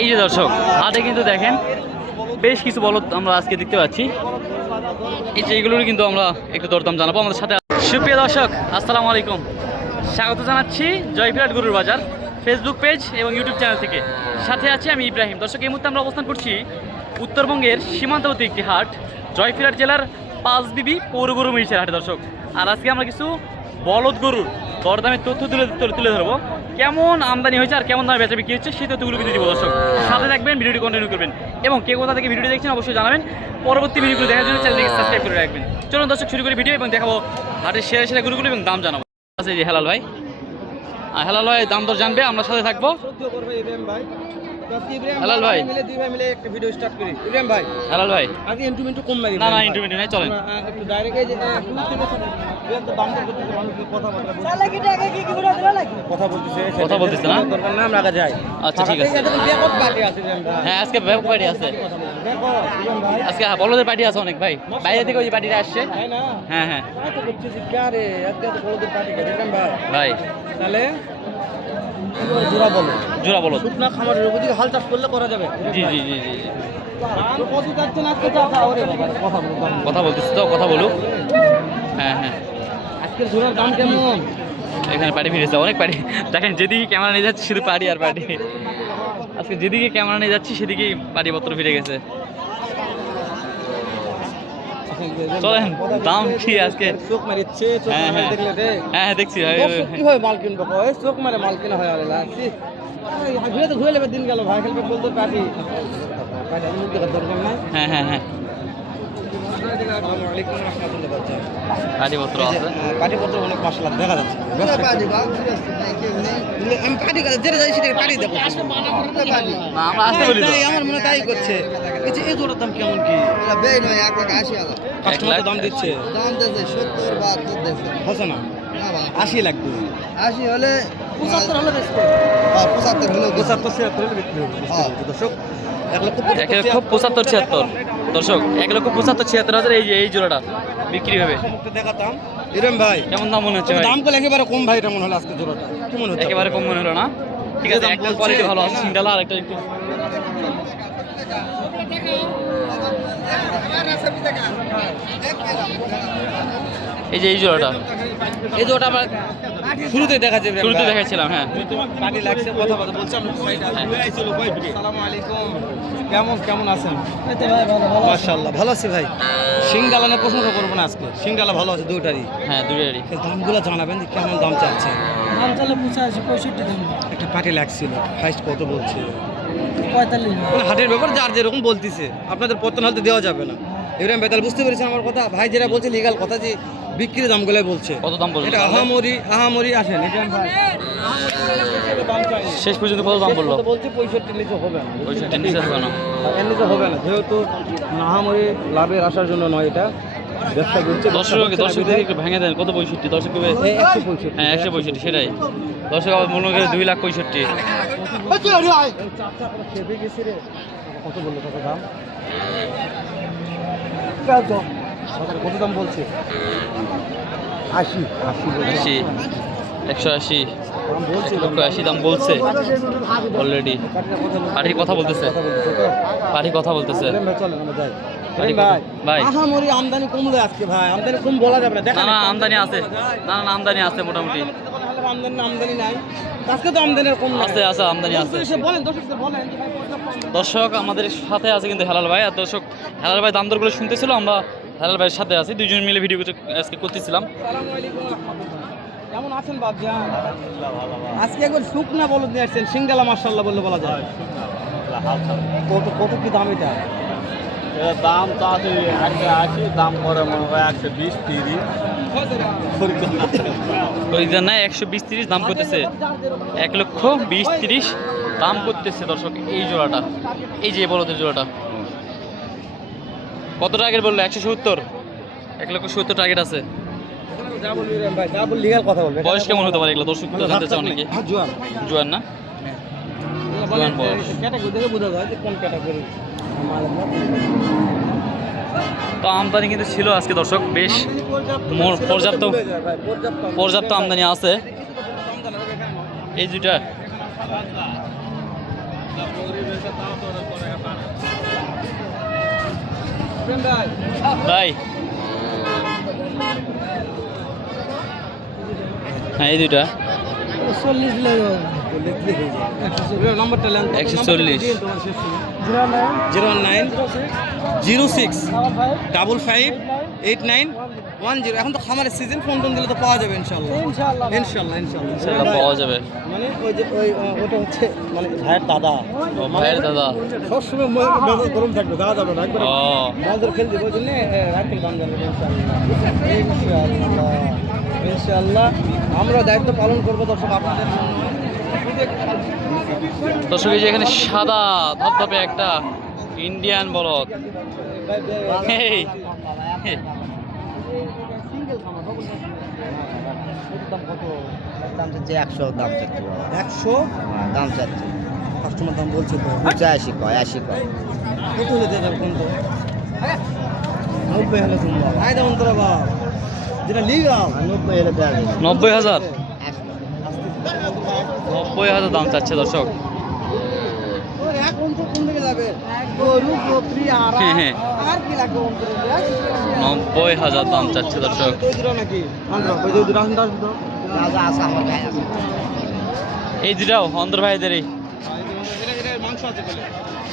এই যে দর্শক হাটে কিন্তু দেখেন, বেশ কিছু বলদ আমরা আজকে দেখতে পাচ্ছি। এই যে এগুলোর কিন্তু আমরা একটু দরদাম জানাব আমাদের সাথে। সুপ্রিয় দর্শক, আসসালামু আলাইকুম। স্বাগত জানাচ্ছি জয়বিরাট গরুর বাজার ফেসবুক পেজ এবং ইউটিউব চ্যানেল থেকে। সাথে আছি আমি ইব্রাহিম। দর্শক, এই মুহূর্তে আমরা অবস্থান করছি উত্তরবঙ্গের সীমান্তবর্তী একটি হাট, জয়ফিরাট জেলার পাঁচবিবি পৌর গরু মিলছের হাটে দর্শক। আর আজকে আমরা কিছু বলদ গরুর দরদামের তথ্য তুলে তুলে- ধরবো। কেমন আমদানি হয়েছে আর কেমন দামে বেচা বিক্রি হচ্ছে সেই তথ্যগুলো কিন্তু দিব দর্শক। সাথে থাকবেন, ভিডিওটি কন্টিনিউ করবেন এবং কে কোথা থেকে ভিডিওটি দেখছেন অবশ্যই জানাবেন। পরবর্তী ভিডিওগুলো দেখার জন্য চ্যানেলটিকে সাবস্ক্রাইব করে রাখবেন। চলুন দর্শক, শুরু করি ভিডিও এবং দেখাবো হাটের সেরা সেরা গুরুগুলো এবং দাম জানাব। আছে হেলাল ভাই। হেলাল ভাই, দাম দর জানবে, আমরা সাথে থাকব। সহ্য ভাই তো আজকে ইব্রাহিম হেলাল ভাই। মিলে দুই ভাই মিলে একটা ভিডিও স্টার্ট করি। ইব্রাহিম ভাই হেলাল ভাই। আগে ইন্টু মিন্টু কম মারি না না ইব্রাহিম নাই চলেন। একটু ডাইরেক্ট এই যে শুরু থেকে শুরু। ইব্রাহিম তো দাম দর করতেছে, মানুষ কথাবার্তা বলছে। কথা বলতেছে কথা বলতেছে না? করবেন না আমরা আগে আচ্ছা, ঠিক আছে। পার্টি আছে হ্যাঁ আজকে পার্টি আছে। আজকে হ্যাঁ, বলদের পার্টি আছে অনেক ভাই। বাইরে থেকে ওই পার্টিটা আসছে। হ্যাঁ হ্যাঁ। এত করছে যে কে রে আজকে এত পার্টি কে ভাই? ভাই। তাহলে জোড়া বলো জোড়া বলো শুকনা খামারের উপর হাল চাষ করলে করা যাবে। জি জি জি জি বাবা কথা বলতেছি তো কথা বলুক। হ্যাঁ হ্যাঁ। আজকের জোড়ার দাম কেমন? এখানে পার্টি ফিরেছে অনেক পার্টি দেখেন যেদিকে ক্যামেরা নিয়ে যাচ্ছি শুধু পার্টি আর পার্টি আজকে যেদিকে ক্যামেরা নিয়ে যাচ্ছি সেদিকেই পার্টিপত্র ফিরে গেছে। চলেন দাম কি আজকে? চোখ মারিচ্ছে চোখ হ্যাঁ, হ্যাঁ। দেখলে রে হ্যাঁ হ্যাঁ দেখছি ভাই। কীভাবে মাল কিনবো কয়? চোখ মারে মাল কিনা হয় ঘুরে তো ঘুরে নেবে দিন গেল ভাই খেলবে বলতো পার্টি পার্টি মুখ দেখার দরকার নাই হ্যাঁ হ্যাঁ হ্যাঁ। আছে। অনেক মশলা দেখা যাচ্ছে। আমি পার্টি কাজ যেটা যাই দেখো আমরা আসতে বলি আমার মনে তাই করছে। এই দাম কেমন কি? এটা নয় এক লাখ আশি হাজার। কাস্টমার দাম দিচ্ছে। দাম দিয়েছে সত্তর বাহাত্তর দিয়েছে। হচ্ছে না? না আশি লাগবে আশি হলে পঁচাত্তর হলে বেশি হ্যাঁ, পঁচাত্তর হলে পঁচাত্তর ছিয়াত্তর হলে বিক্রি হবে। হ্যাঁ। দর্শক এক লক্ষ পঁচাত্তর ছিয়াত্তর দর্শক এক লক্ষ পঁচাত্তর ছিয়াত্তর হাজার এই যে এই জোড়াটা বিক্রি হবে। দেখাতাম। ইরম ভাই কেমন দাম মনে হচ্ছে ভাই? দাম করলে একেবারে কম ভাই এটা মনে হলো আজকে জোড়াটা। কি মনে হচ্ছে? একেবারে কম মনে হলো না? ঠিক আছে দাম একটা কোয়ালিটি ভালো আছে সিঙ্গালা আর একটা একটু এই যে এই জোড়াটা। এই জোড়াটা আমার শুরুতে দেখা যাবে শুরুতে দেখাচ্ছিলাম হ্যাঁ। পার্টি লাগছে কথা কথা বলছি আমরা আসসালামু আলাইকুম। কেমন কেমন আছেন? মাশাআল্লাহ ভালো আছি ভাই। সিঙ্গালা নিয়ে প্রশ্ন করব না আজকে। সিঙ্গালা ভালো আছে দুটারই হ্যাঁ দুইটারই। দামগুলো জানাবেন যে কেমন দাম চাচ্ছে। দাম চালে পঁচাশি পঁয়ষট্টি দাম একটা পার্টি লাগছিল হাইস্ট কত বলছে? পঁয়তাল্লিশ মানে হাটের ব্যাপার যার যেরকম বলতিছে আপনাদের পতন হতে দেওয়া যাবে না। ইব্রাহিম বেতাল বুঝতে পেরেছেন আমার কথা? ভাই যেটা বলছে লিগাল কথা যে বিক্রির দামগুলো বলছে। কত দাম বলছে? এটা আহামরি আহামরি আসেন। ইব্রাহিম ভাই শেষ পর্যন্ত কত দাম বলল? বলছে পঁয়ষট্টি নিচে হবে না। পঁয়ষট্টি নিচে হবে না। এর নিচে হবে না। যেহেতু আহামরি লাভের আসার জন্য নয় এটা ব্যবসা করছে। দর্শক দর্শক একটু ভেঙে দেন কত পঁয়ষট্টি? দর্শক কবে একশো পঁয়ষট্টি। হ্যাঁ একশো পঁয়ষট্টি সেটাই। দর্শক আবার মনে করে দুই লাখ পঁয়ষট্টি। খেপে গেছি রে। কত বলল কত দাম? কত দাম বলছে? আশি। আশি আশি। একশো আশি। দাম লক্ষ আশি দাম বলছে। অলরেডি পার্টির কথা বলতেছে। পার্টি কথা বলতেছে। চলেন আমরা যাই। ভাই, ভাই। ভাই। আহামরি আমদানি কমলো আজকে ভাই। আমদানি কম বলা যাবে না। না দেখা না আমদানি আছে। না না আমদানি আছে মোটামুটি। আমদানি আমদানি নাই। আজকে তো আমদানি কম আছে আছে আমদানি আছে। এসে বলেন দর্শকদের বলেন। দর্শক আমাদের সাথে আছে কিন্তু হেলাল ভাই। আর দর্শক হেলাল ভাই দাম দরগুলো শুনতেছিল আমরা হেলাল ভাইয়ের সাথে আছি। দুজন মিলে ভিডিও আজকে করতেছিলাম। কেমন আছেন বাবজান আজকে একবার শুকনা বলদ নিয়ে আসছেন সিঙ্গালা মার্শাল্লাহ বললে বলা যায়। কত কত কি দাম এটা? দাম তো আছে একশো আশি দাম করে মনে হয় একশো বিশ তিরিশ। খরিদার নাই একশো বিশ তিরিশ দাম করতেছে। এক লক্ষ বিশ তিরিশ দাম করতেছে দর্শক এই জোড়াটা। এই যে বলদের জোড়াটা। কত টার্গেট বলল? একশো সত্তর? এক লক্ষ সত্তর টার্গেট আছে। বয়স কেমন হতে পারে এগুলো? দর্শক জানতে চাও নাকি? হ্যাঁ জোয়ান। জোয়ান না? জোয়ান বয়স। ক্যাটাগরি দেখে বোঝা যায় যে কোন ক্যাটাগরি তো আমদানি কিন্তু ছিল আজকে, দর্শক। বেশ পর্যাপ্ত পর্যাপ্ত আমদানি আছে। এই দুইটা। ভাই। হ্যাঁ এই দুইটা। চল্লিশ একশো চল্লিশ। Zero nine zero nine zero six. Double five. Eight nine one zero. এখন তো খামারের সিজন ফোন টোন দিলে তো পাওয়া যাবে ইনশাল্লাহ। ইনশাআল্লাহ ইনশাল্লাহ ইনশাল্লাহ। পাওয়া যাবে। মানে ওই যে ওই ওটা হচ্ছে মানে ভাইয়ের দাদা। ভাইয়ের দাদা। সবসময় মেজাজ গরম থাকবে যাওয়া যাবে না। একবার ফেল দিব জন্য রাখতে দাম যাবে ইনশাল্লাহ। ইনশাল্লাহ। ইনশাল্লাহ। আমরা দায়িত্ব পালন করব দর্শক আপনাদের জন্য। দর্শক এই যে এখানে সাদা ধপধপে একটা ইন্ডিয়ান বলদ। হেই, দাম চাচ্ছে একশো? দাম চাচ্ছে। একশো দাম চাচ্ছে কাস্টমার দাম বলছে তো পঁচাশি কয় আশি কয়। কত হলে দিয়ে যাবে কোন তো নব্বই হলে তুমি আয় দেবন তোরা যেটা লিগাল নব্বই দেওয়া নব্বই হাজার। নব্বই হাজার দাম চাচ্ছে দর্শক। এখন তো কোন দিকে যাবে? গরু বকরি আর হ্যাঁ, হ্যাঁ। নব্বই হাজার দাম চাচ্ছে দর্শক। নাকি? আন্দ্রা ওই যে দুটো আসুন আসুন তো যা যা আছে আমার গায়ে আছে। এই দুটাও অন্তর ভাইদেরই। এটা এটা মাংস আছে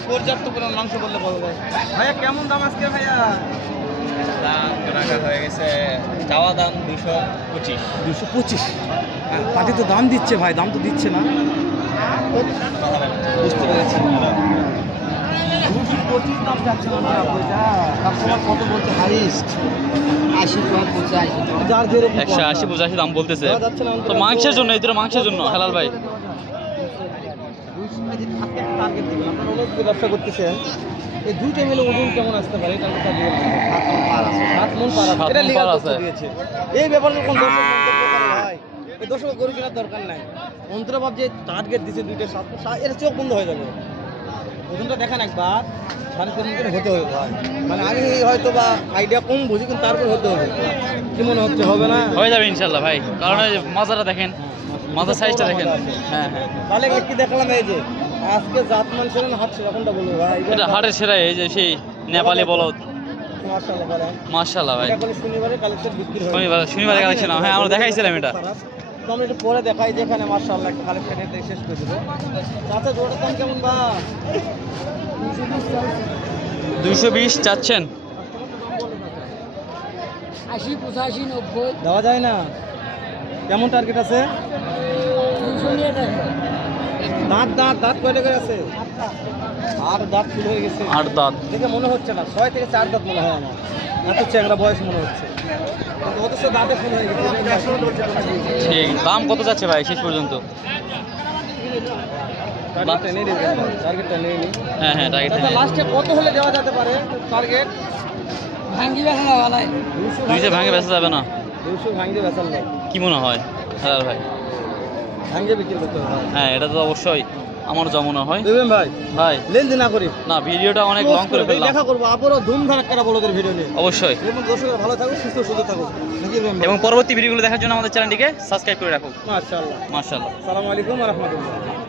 পর্যাপ্ত পরিমাণ মাংস বললে বলো ভাই ভাইয়া কেমন দাম আজকে ভাইয়া? দাম রাখা হয়ে গেছে চাওয়া দাম দুশো পঁচিশ দুশো পঁচিশ পার্টি তো দাম দিচ্ছে ভাই দাম তো দিচ্ছে না বুঝতে পেরেছি পঁচিশ দাম যাচ্ছে না কাস্টমার কত বলছে একশো আশি পঁচাশি দাম বলতেছে তো মাংসের জন্য এই মাংসের জন্য হেলাল ভাই ব্যবসা করতেছেন এই দুইটা মিলে ওজন কেমন আসতে পারে? এটা একটা দিবেন সাত মন পার আছে। এটা মণ তথ্য দিয়েছে। এই ব্যাপারে কোন দর্শক মন্তব্য করে ভাই এই দর্শক গরু কেনার দরকার নাই। অন্তরভাব যে টার্গেট দিছে দুইটা সাত এটা চোখ বন্ধ হয়ে যাবে। ওজনটা দেখেন একবার। সাড়ে তিন করে হতে হবে ভাই। মানে আমি হয়তো বা আইডিয়া কম বুঝি কিন্তু তারপর হতে হবে। কি মনে হচ্ছে? হবে না? হয়ে যাবে ইনশাল্লাহ ভাই। কারণ ওই মাজাটা দেখেন। মাজার সাইজটা দেখেন। হ্যাঁ হ্যাঁ। তাহলে কি দেখলাম এই যে? আজকে জাত মানুষের হাট ছিল কোনটা বলব ভাই? এটা হাটের সেরা এই যে সেই নেপালি বলদ। মার্শাল্লাহ ভাই। শনিবারে কালেকশন বিক্রি হয়। শনিবার শনিবারে কালেকশন হ্যাঁ। আমরা দেখাইছিলাম এটা। তো আমরা একটু পরে দেখাই যেখানে মার্শাল্লাহ একটা কালেকশন এটা শেষ করে দেবো। চাচা জোড়ার দাম কেমন বা দুইশো বিশ চাচ্ছেন? আশি পঁচাশি নব্বই। দেওয়া যায় না। কেমন টার্গেট আছে? দুশো নিয়ে দেখো দাঁত দাঁত দাঁত কয়টা করে আছে? আর দাঁত ফুল হয়ে গেছে। আট দাঁত। দেখে মনে হচ্ছে না ছয় থেকে চার দাঁত মনে হয় আমার। এত চ্যাংরা বয়স মনে হচ্ছে। কিন্তু অথচ দাঁতে ফুল হয়ে গেছে। ঠিক দাম কত যাচ্ছে ভাই শেষ পর্যন্ত? টার্গেটটা নিয়ে হ্যাঁ হ্যাঁ লাস্টে কত হলে দেওয়া যেতে পারে? টার্গেট ভাঙ্গি বেলা গলায় দুইশো ভাঙে বেচা যাবে না। ভাঙ্গে কি মনে হয়? হেলাল ভাই। ভাঙ্গে বিক্রি করতে হবে হ্যাঁ এটা তো অবশ্যই আমার জমনা হয় দেবেন ভাই ভাই। লেনদেন না করি। না ভিডিওটা অনেক লং করে ফেললাম। দেখা করব আবারও ধুমধাম একটা বড়দের ভিডিও নিয়ে। অবশ্যই। দর্শকরা ভালো থাকুক সুস্থ সুস্থ থাকুক। এবং পরবর্তী ভিডিওগুলো দেখার জন্য আমাদের চ্যানেলটিকে সাবস্ক্রাইব করে রাখুন মাশাআল্লাহ। মাশাআল্লাহ। আসসালামু আলাইকুম রহমতুল্লাহ।